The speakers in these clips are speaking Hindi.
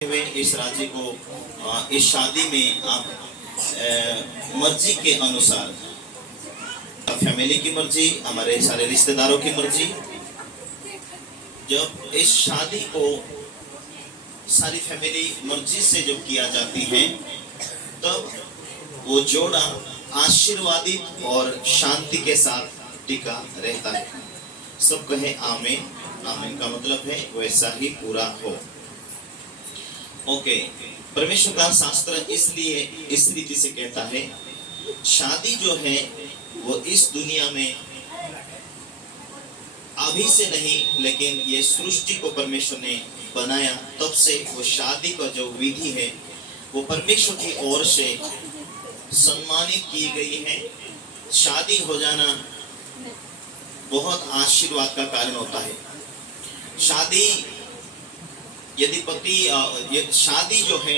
हुए इस राज्य को इस शादी में आप मर्जी के अनुसार, फैमिली की मर्जी, हमारे सारे रिश्तेदारों की मर्जी, जब इस शादी को सारी फैमिली मर्जी से जब किया जाती है तब वो जोड़ा आशीर्वादित और शांति के साथ टिका रहता है। सब कहे आमीन। आमीन का मतलब है वैसा ही पूरा हो। ओके, परमेश्वर का शास्त्र इसलिए इस रीति से कहता है, शादी जो है वो इस दुनिया में अभी से नहीं, लेकिन ये सृष्टि को परमेश्वर ने बनाया तब से वो शादी का जो विधि है वो परमेश्वर की ओर से सम्मानित की गई है। शादी हो जाना बहुत आशीर्वाद का कारण होता है। शादी यदि शादी जो है,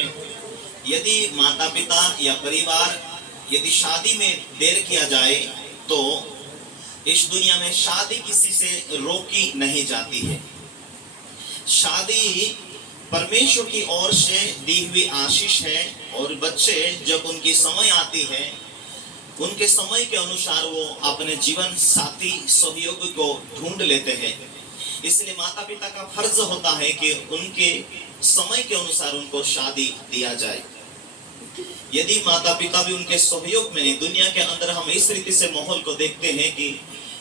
यदि माता पिता या परिवार यदि शादी में देर किया जाए तो इस दुनिया में शादी किसी से रोकी नहीं जाती है। शादी परमेश्वर की ओर से दी हुई आशीष है और बच्चे जब उनकी समय आती है उनके समय के अनुसार वो अपने जीवन साथी सहयोगी को ढूंढ लेते हैं। इसलिए माता पिता का फर्ज होता है कि उनके समय के अनुसार उनको शादी दिया जाए। यदि माता पिता भी उनके सहयोग में नहीं, दुनिया के अंदर हम इस रीति से माहौल को देखते हैं कि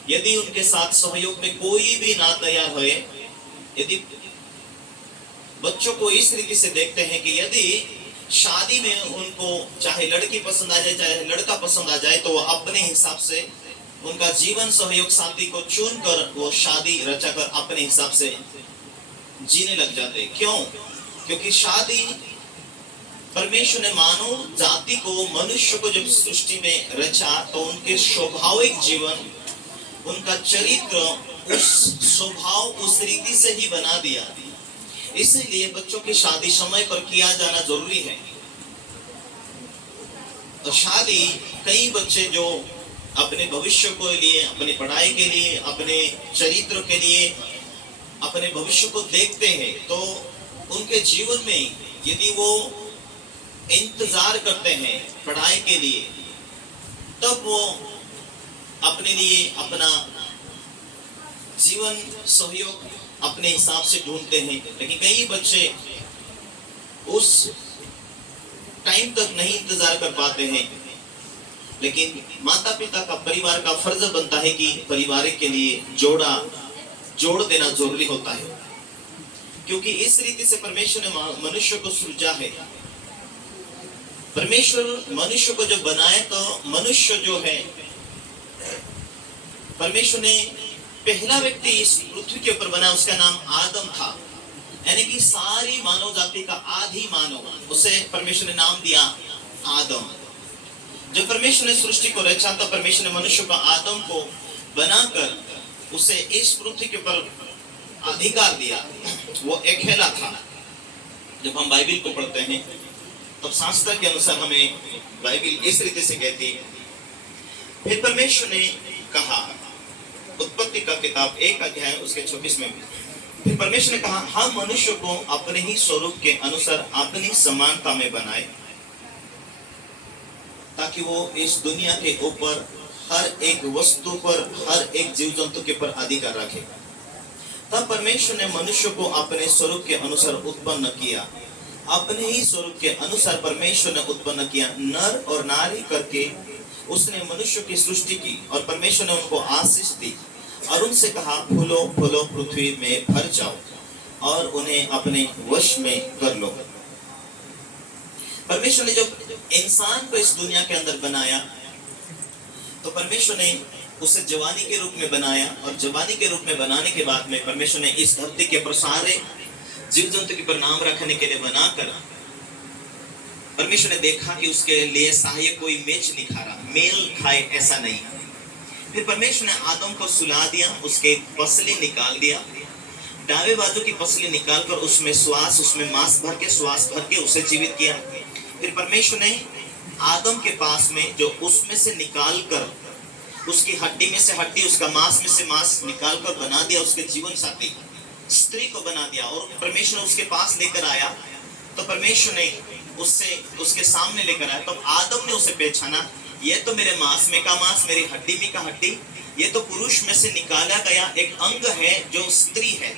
यदि उनके साथ सहयोग में कोई भी ना तैयार होए, यदि बच्चों को इस रीति से देखते हैं कि यदि शादी में उनको चाहे लड़की पसंद आ जाए चाहे लड़का पसंद आ जाए तो वो अपने हिसाब से उनका जीवन सहयोग साथी को चुनकर वो शादी रचाकर अपने हिसाब से जीने लग जाते। क्यों? क्योंकि शादी परमेश्वर ने मानव जाति को, मनुष्य को जब सृष्टि में रचा तो उनके स्वाभाविक जीवन, उनका चरित्र, उस स्वभाव उस रीति से ही बना दिया। इसलिए बच्चों की शादी समय पर किया जाना जरूरी है। तो शादी, कई बच्चे जो अपने भविष्य को लिए, अपनी पढ़ाई के लिए, अपने चरित्र के लिए, अपने भविष्य को देखते हैं तो उनके जीवन में यदि वो इंतजार करते हैं पढ़ाई के लिए तब वो अपने लिए अपना जीवन सहयोग अपने हिसाब से ढूंढते हैं। लेकिन कई बच्चे उस टाइम तक नहीं इंतजार कर पाते हैं। लेकिन माता पिता का, परिवार का फर्ज बनता है कि परिवार के लिए जोड़ देना जरूरी होता है। क्योंकि इस रीति से परमेश्वर ने मनुष्य को सृजा है। परमेश्वर मनुष्य को जब बनाए तो मनुष्य जो है, परमेश्वर ने पहला व्यक्ति इस पृथ्वी के ऊपर बना, उसका नाम आदम था। यानी कि सारी मानव जाति का आदि मानव, उसे परमेश्वर ने नाम दिया आदम। जब परमेश्वर ने सृष्टि को रचा तो परमेश्वर ने मनुष्य को, आदम को बनाकर उसे इस पृथ्वी के ऊपर अधिकार दिया। वो अकेला था। जब हम बाइबल को पढ़ते हैं तब शास्त्र के अनुसार हमें बाइबल इस रीति से कहती है। फिर परमेश्वर ने कहा, उत्पत्ति का किताब 1 अध्याय उसके 26 में, फिर परमेश्वर ने कहा, हम मनुष्य को अपने ही स्वरूप के अनुसार अपनी समानता में बनाए ताकि वो इस दुनिया के ऊपर हर एक वस्तु पर, हर एक जीव जंतु के ऊपर अधिकार रखे। तब परमेश्वर ने मनुष्य को अपने स्वरूप के अनुसार उत्पन्न किया। अपने ही स्वरूप के अनुसार परमेश्वर ने उत्पन्न किया, नर और नारी करके उसने मनुष्य की सृष्टि की। और परमेश्वर ने उनको आशीष दी और उनसे कहा, फूलो फूलो पृथ्वी में भर जाओ और उन्हें अपने वश में कर लो। परमेश्वर ने जब इंसान को इस दुनिया के अंदर बनाया तो परमेश्वर ने उसे जवानी के रूप में बनाया। और जवानी के रूप में बनाने के बाद में परमेश्वर ने इस धरती के ऊपर सारे जीव जंतु के ऊपर नाम रखने के लिए बनाकर परमेश्वर ने देखा कि उसके लिए सहायक कोई मेच नहीं खा रहा, मेल खाए ऐसा नहीं। फिर परमेश्वर ने आदम को सुला दिया, उसके पसली निकाल दिया, दावे बाजू की पसली निकालकर उसमें श्वास, उसमें मांस भर के, श्वास भर के उसे जीवित किया। फिर परमेश्वर ने आदम के पास में जो उसमें से निकाल कर, उसकी हड्डी में से हड्डी, उसका मांस में से मांस निकाल कर बना दिया उसके जीवन साथी, स्त्री को बना दिया। और परमेश्वर उसके पास लेकर आया तो परमेश्वर ने उससे उसके सामने लेकर आया। तब आदम ने उसे पहचाना, ये तो मेरे मांस में का मांस, मेरी हड्डी में का हड्डी, ये तो पुरुष में से निकाला गया एक अंग है जो स्त्री है।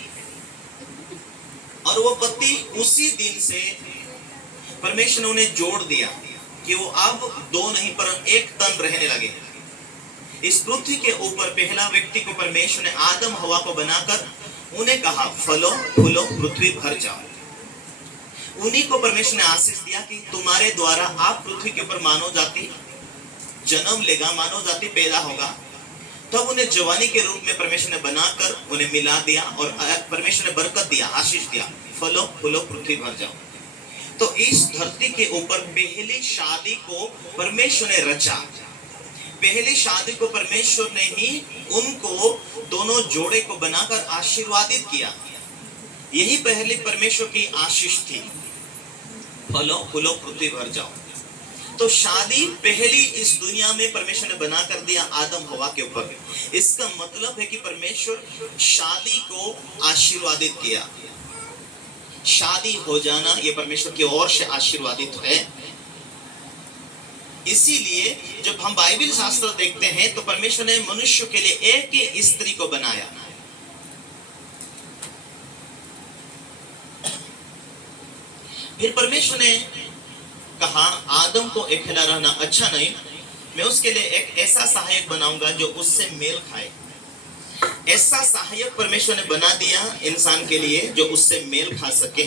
और वो पति उसी दिन से परमेश्वर ने उन्हें जोड़ दिया कि वो अब दो नहीं पर एक तन रहने लगे। इस पृथ्वी के ऊपर पहला व्यक्ति को परमेश्वर ने आदम हवा को बनाकर उन्हें कहा, फलो फूलो पृथ्वी भर जाओ। उन्हीं को परमेश्वर ने आशीष दिया कि तुम्हारे द्वारा आप पृथ्वी के ऊपर मानव जाति जन्म लेगा, मानव जाति पैदा होगा। तब उन्हें जवानी के रूप में परमेश्वर ने बनाकर उन्हें मिला दिया और परमेश्वर ने बरकत दिया, आशीष दिया, फलो फूलो पृथ्वी भर जाओ। तो इस धरती के ऊपर पहली शादी को परमेश्वर ने रचा। पहली शादी को परमेश्वर ने ही उनको दोनों जोड़े को बनाकर आशीर्वादित किया। यही पहली परमेश्वर की आशीष थी, फलो फूलो पृथ्वी भर जाओ। तो शादी पहली इस दुनिया में परमेश्वर ने बना कर दिया आदम हवा के ऊपर। इसका मतलब है कि परमेश्वर शादी को आशीर्वादित किया। शादी हो जाना ये परमेश्वर की ओर से आशीर्वादित है। इसीलिए जब हम बाइबल शास्त्र देखते हैं तो परमेश्वर ने मनुष्य के लिए एक ही स्त्री को बनाया। फिर परमेश्वर ने कहा, आदम को अकेला रहना अच्छा नहीं, मैं उसके लिए एक ऐसा सहायक बनाऊंगा जो उससे मेल खाए। ऐसा सहायक परमेश्वर ने बना दिया इंसान के लिए जो उससे मेल खा सके।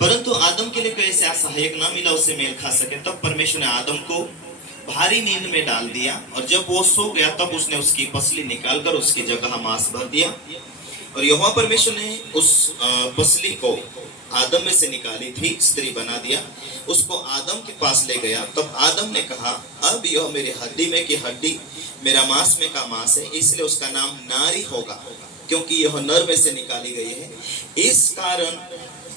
परंतु आदम के लिए कोई ऐसा सहायक ना मिला उससे मेल खा सके। तब परमेश्वर ने आदम को भारी नींद में डाल दिया और जब वो सो गया तब उसने उसकी पसली निकालकर उसकी जगह मांस भर दिया। और यहोवा परमेश्वर ने उस पसली को आदम में से निकाली थी, स्त्री बना दिया, उसको आदम के पास ले गया। तब आदम ने कहा, अब यह मेरी हड्डी में की हड्डी, मेरा मांस में का मांस है, इसलिए उसका नाम नारी होगा, क्योंकि यह नर में से निकाली गई है। इस कारण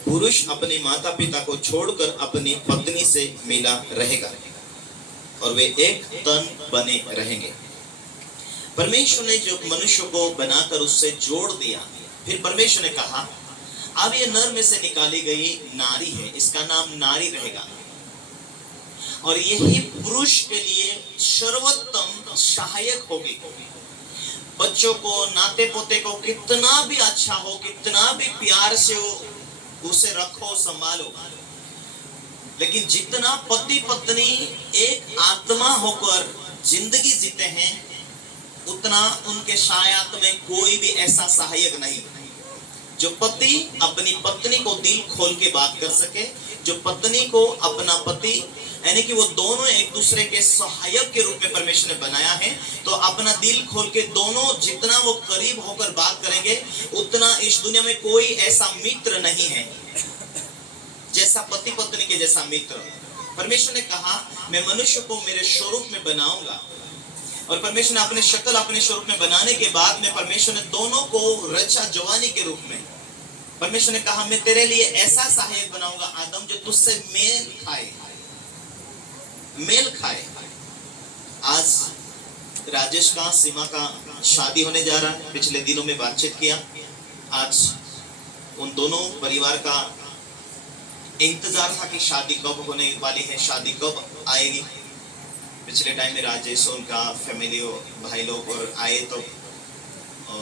पुरुष अपने माता पिता को छोड़कर अपनी पत्नी से मिला रहेगा और वे एक तन बने रहेंगे। परमेश्वर ने जो मनुष्य को बनाकर उससे जोड़ दिया, फिर परमेश्वर ने कहा, अब ये नर में से निकाली गई नारी है, इसका नाम नारी रहेगा। और यही पुरुष के लिए सर्वोत्तम सहायक होगी। बच्चों को, नाते पोते को कितना भी अच्छा हो, कितना भी प्यार से हो उसे रखो, संभालो, लेकिन जितना पति पत्नी एक आत्मा होकर जिंदगी जीते हैं उतना उनके साथ में कोई भी ऐसा सहायक नहीं जो पति अपनी पत्नी को दिल खोल के बात कर सके, जो पत्नी को अपना पति, यानी कि वो दोनों एक दूसरे के सहायक के रूप में परमेश्वर ने बनाया है। तो अपना दिल खोल के दोनों जितना वो करीब होकर बात करेंगे उतना इस दुनिया में कोई ऐसा मित्र नहीं है जैसा पति पत्नी के जैसा मित्र। परमेश्वर ने कहा, मैं मनुष्य को मेरे स्वरूप में बनाऊंगा। और परमेश्वर ने अपने शक्ल अपने स्वरूप में बनाने के बाद में परमेश्वर ने दोनों को रचा जवानी के रूप में। परमेश्वर ने कहा, मैं तेरे लिए ऐसा सहायक बनाऊंगा आदम जो तुझसे मेल खाए, मेल खाए। आज राजेश का, सीमा का शादी होने जा रहा है। पिछले दिनों में बातचीत किया। आज उन दोनों परिवार का इंतजार था कि शादी कब होने वाली है, शादी कब आएगी। पिछले टाइम में राजेश और उनका फैमिली भाई लोग और आए तो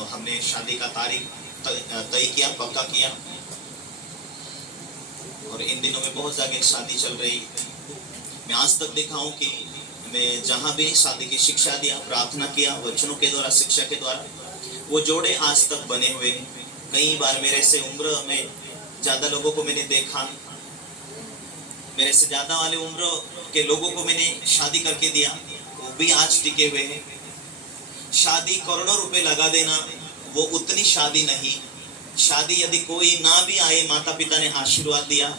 हमने शादी का तारीख तय किया, पक्का किया। और इन दिनों में बहुत जगह शादी चल रही। मैं आज तक देखा हूँ कि मैं जहाँ भी शादी की शिक्षा दिया, प्रार्थना किया, वचनों के द्वारा, शिक्षा के द्वारा, वो जोड़े आज तक बने हुए। कई बार मेरे से उम्र में ज्यादा लोगों को मैंने देखा, मेरे से ज्यादा वाले उम्र के लोगों को मैंने शादी करके दिया, वो भी आज टिके हुए हैं। शादी करोड़ों रुपए लगा देना वो उतनी शादी नहीं। शादी यदि कोई ना भी आए, माता पिता ने आशीर्वाद दिया,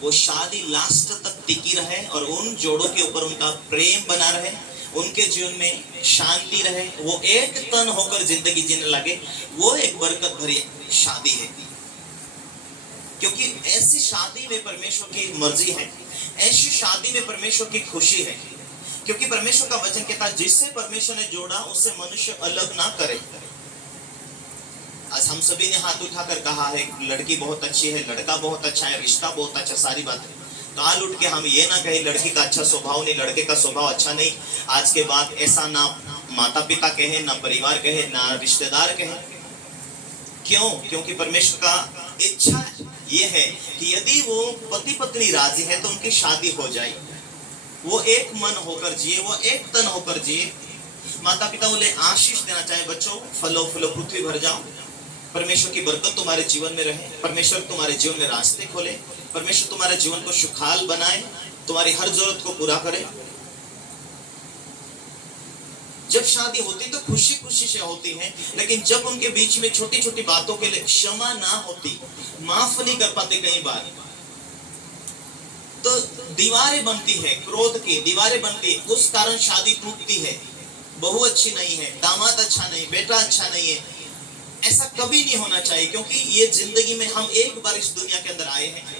वो शादी लास्ट तक टिकी रहे और उन जोड़ों के ऊपर उनका प्रेम बना रहे, उनके जीवन में शांति रहे, वो एक तन होकर जिंदगी जीने लगे, वो एक बरकत भरी शादी है। क्योंकि ऐसी शादी में परमेश्वर की मर्जी है, ऐसी शादी में परमेश्वर की खुशी है। क्योंकि परमेश्वर का वचन कहता है, जिससे परमेश्वर ने जोड़ा उससे मनुष्य अलग ना करे। आज हम सभी ने हाथ उठाकर कहा है लड़की बहुत अच्छी है, लड़का बहुत अच्छा है, रिश्ता बहुत अच्छा, सारी बातें। काल उठ के हम ये ना कहें लड़की का अच्छा स्वभाव नहीं, लड़के का स्वभाव अच्छा नहीं। आज के बाद ऐसा ना माता पिता कहे, ना परिवार कहे, ना रिश्तेदार कहे। क्यों? क्योंकि परमेश्वर का इच्छा ये है कि यदि वो पति पत्नी राजी है तो उनकी शादी हो जाए, वो एक मन होकर जिए, वो एक तन होकर जिए। माता पिता उन्हें आशीष देना चाहे, बच्चों फलो फलो पृथ्वी भर जाओ, परमेश्वर की बरकत तुम्हारे जीवन में रहे, परमेश्वर तुम्हारे जीवन में रास्ते खोले, परमेश्वर तुम्हारे जीवन को सुखाल बनाए, तुम्हारी हर जरूरत को पूरा करे। जब शादी होती तो खुशी खुशी से होती है, लेकिन जब उनके बीच में छोटी छोटी बातों के लिए क्षमा ना होती, माफ नहीं कर पाते कई बार, तो दीवारें बनती है, क्रोध की दीवारें बनती है, उस कारण शादी टूटती है। बहू अच्छी नहीं है, दामाद अच्छा नहीं, बेटा अच्छा नहीं है, ऐसा कभी नहीं होना चाहिए, क्योंकि ये जिंदगी में हम एक बार इस दुनिया के अंदर आए हैं।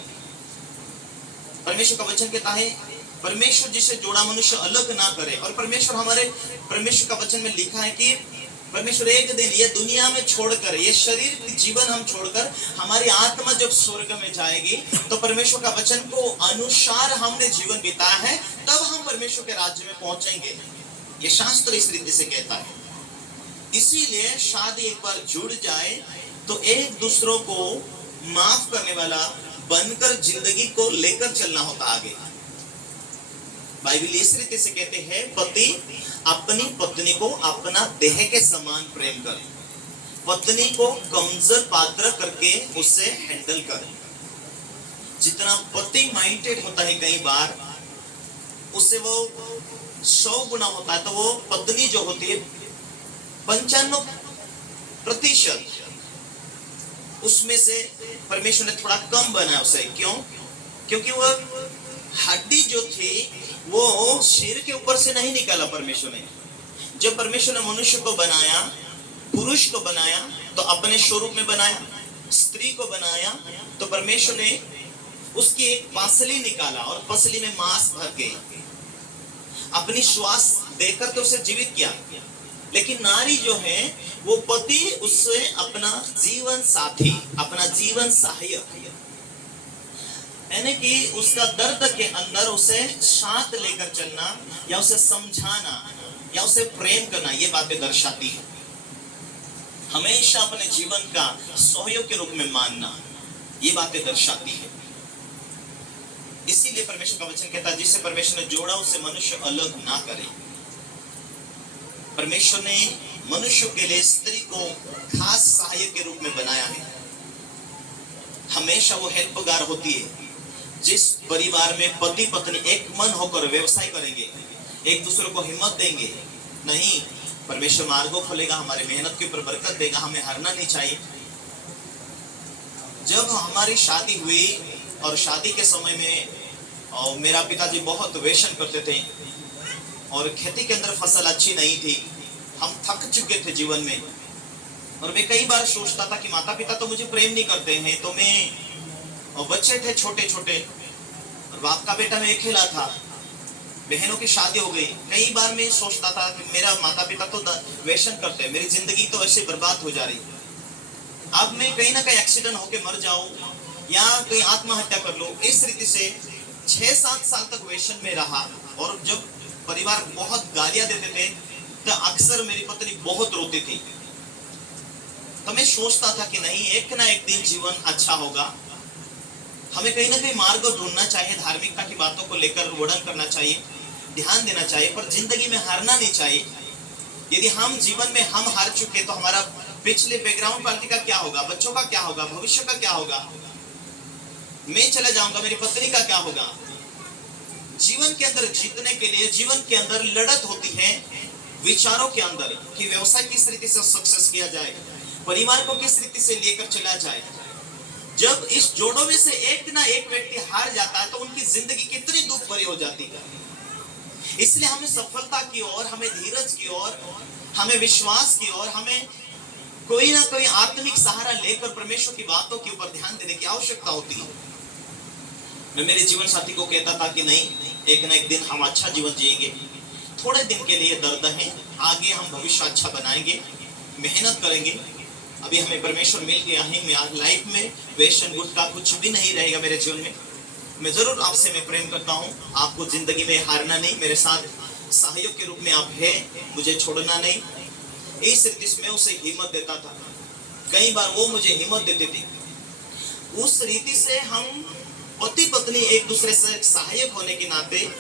परमेश्वर का वचन कहता है परमेश्वर जिसे जोड़ा मनुष्य अलग ना करे, और परमेश्वर का वचन में लिखा है कि परमेश्वर एक दिन ये दुनिया में छोड़कर, ये शरीर जीवन हम छोड़कर, हमारी आत्मा जब स्वर्ग में जाएगी तो परमेश्वर का वचन को अनुसार हमने जीवन बिताया है, तब हम परमेश्वर के राज्य में पहुंचेंगे। ये शास्त्र इस रीति से कहता है। इसीलिए शादी एक बार जुड़ जाए तो एक दूसरों को माफ करने वाला बनकर जिंदगी को लेकर चलना होता आगे। बाइबल इस रीति से कहते हैं, पति अपनी पत्नी को अपना देह के समान प्रेम करे, पत्नी को कमजोर पात्र करके उससे हैंडल करे। जितना पति माइंडेड होता है कई बार, उससे वो 100 गुना होता है, तो वो पत्नी जो होती है 95% उसमें से परमेश्वर ने थोड़ा कम बनाया उसे। क्यों? क्योंकि वो हड्डी जो थी वो सिर के ऊपर से नहीं निकाला परमेश्वर ने। जब परमेश्वर ने मनुष्य को बनाया, पुरुष को बनाया, तो अपने स्वरूप में बनाया। स्त्री को बनाया तो परमेश्वर ने उसकी एक पसली निकाला और पसली में मांस भर के अपनी श्वास देकर तो उसे जीवित किया। लेकिन नारी जो है वो पति उससे अपना जीवन साथी, अपना जीवन सहायक, यानी कि उसका दर्द के अंदर उसे साथ लेकर चलना, या उसे समझाना, या उसे प्रेम करना, ये बातें दर्शाती है। हमेशा अपने जीवन का सहयोग के रूप में मानना, ये बातें दर्शाती है। इसीलिए परमेश्वर का वचन कहता है, जिसे परमेश्वर ने जोड़ा उसे मनुष्य अलग ना करे। परमेश्वर ने मनुष्य के लिए स्त्री को खास सहायक के रूप में बनाया है। हमेशा वो हेल्पगार होती है। जिस परिवार में पति पत्नी एक मन होकर व्यवसाय करेंगे, एक दूसरे को हिम्मत देंगे, नहीं, परमेश्वर मार्गों खोलेगा, हमारे मेहनत के ऊपर बरकत देगा, हमें हारना नहीं चाहिए। जब हमारी शादी हुई और शादी के समय में मेरा पिताजी बहुत वेशन करते थे और खेती के अंदर फसल अच्छी नहीं थी, हम थक चुके थे जीवन में, और मैं कई बार सोचता था कि माता पिता तो मुझे प्रेम नहीं करते हैं, तो मैं, और बच्चे थे छोटे छोटे, और बाप का बेटा मैं अकेला था, बहनों की शादी हो गई। कई बार मैं सोचता था कि मेरा माता पिता तो वेशन करते हैं, मेरी जिंदगी तो ऐसे बर्बाद हो जा रही, अब मैं कहीं ना कहीं एक्सीडेंट होके मर जाऊं या कहीं आत्महत्या कर लो। इस रीति से 6-7 साल तक वेशन में रहा, और जब परिवार बहुत गालियां देते थे तो अक्सर मेरी पत्नी बहुत रोती थी। तो मैं सोचता था कि नहीं, एक ना एक दिन जीवन अच्छा होगा, हमें कहीं ना कहीं मार्ग ढूंढना चाहिए, धार्मिकता की बातों को लेकर वर्णन करना चाहिए, ध्यान देना चाहिए, पर जिंदगी में हारना नहीं चाहिए। यदि हम जीवन में हम हार चुके तो हमारा पिछले बैकग्राउंड पार्टी का क्या होगा, बच्चों का क्या होगा, भविष्य का क्या होगा, मैं चले जाऊंगा, मेरी पत्नी का क्या होगा। जीवन के अंदर जीतने के लिए जीवन के अंदर लड़त होती है विचारों के अंदर, कि व्यवसाय किस रीति से सक्सेस किया जाए, परिवार को किस रीति से लेकर चला जाए। जब इस जोड़ों में से एक ना एक व्यक्ति हार जाता है तो उनकी जिंदगी कितनी दुख भरी हो जाती है। इसलिए हमें सफलता की ओर, हमें धीरज की ओर, हमें विश्वास की ओर, हमें कोई ना कोई आत्मिक सहारा लेकर परमेश्वर की बातों के ऊपर ध्यान देने की आवश्यकता होती है। मैं मेरे जीवन साथी को कहता था कि नहीं, एक ना एक दिन हम अच्छा जीवन जिएंगे, थोड़े दिन के लिए दर्द है, आगे हम भविष्य अच्छा बनाएंगे, मेहनत करेंगे, अभी हमें परमेश्वर मिल गया है, मैं लाइफ में वेशन गुटका कुछ भी नहीं रहेगा मेरे जीवन में। मैं जरूर आपसे मैं प्रेम करता हूँ, आपको जिंदगी में हारना नहीं, मेरे साथ सहायक के रूप में आप है, मुझे छोड़ना नहीं। इस रीति से मैं उसे हिम्मत देता था, कई बार वो मुझे हिम्मत देते थे। उस रीति से हम पति पत्नी एक दूसरे से सहायक होने के नाते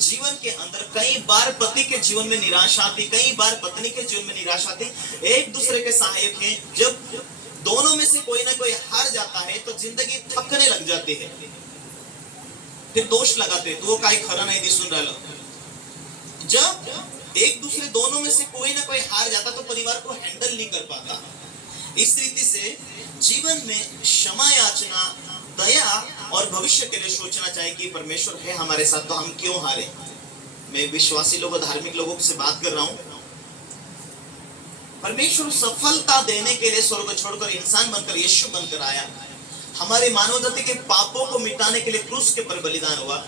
जीवन के अंदर कई बार पति के जीवन में निराशा आती, कई बार पत्नी के जीवन में निराशा आती, एक दूसरे के सहायक हैं। जब दोनों में से कोई ना कोई हार जाता है तो जिंदगी थकने लग जाती है, फिर दोष लगाते तो वो काई खरा नहीं दिसून राहिलं। जब एक दूसरे दोनों में से कोई ना कोई हार जाता तो परिवार को हैंडल नहीं कर पाता। इस रीति से जीवन में क्षमा याचना, दया और भविष्य के लिए सोचना चाहिए कि परमेश्वर है हमारे साथ तो हम क्यों हारे। मैं विश्वासी लोगों, धार्मिक लोगों से बात कर रहा हूं। परमेश्वर सफलता देने के लिए स्वर्ग छोड़कर इंसान बनकर, यीशु बनकर आया, हमारे मानव जाति के पापों को मिटाने के लिए क्रूस के पर बलिदान हुआ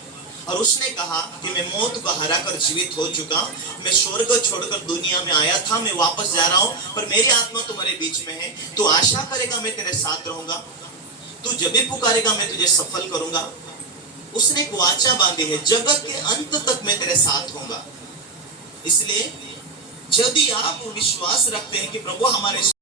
और उसने कहा कि मैं मौत को हराकर जीवित हो चुका, मैं स्वर्ग छोड़कर दुनिया में आया था, मैं वापस जा रहा हूं, पर मेरी आत्मा तुम्हारे बीच में है। तू आशा करेगा मैं तेरे साथ रहूंगा, तू जब भी पुकारेगा मैं तुझे सफल करूंगा। उसने एक वाचा बांधी है, जगत के अंत तक मैं तेरे साथ होऊंगा। इसलिए यदि आप विश्वास रखते हैं कि प्रभु हमारे इस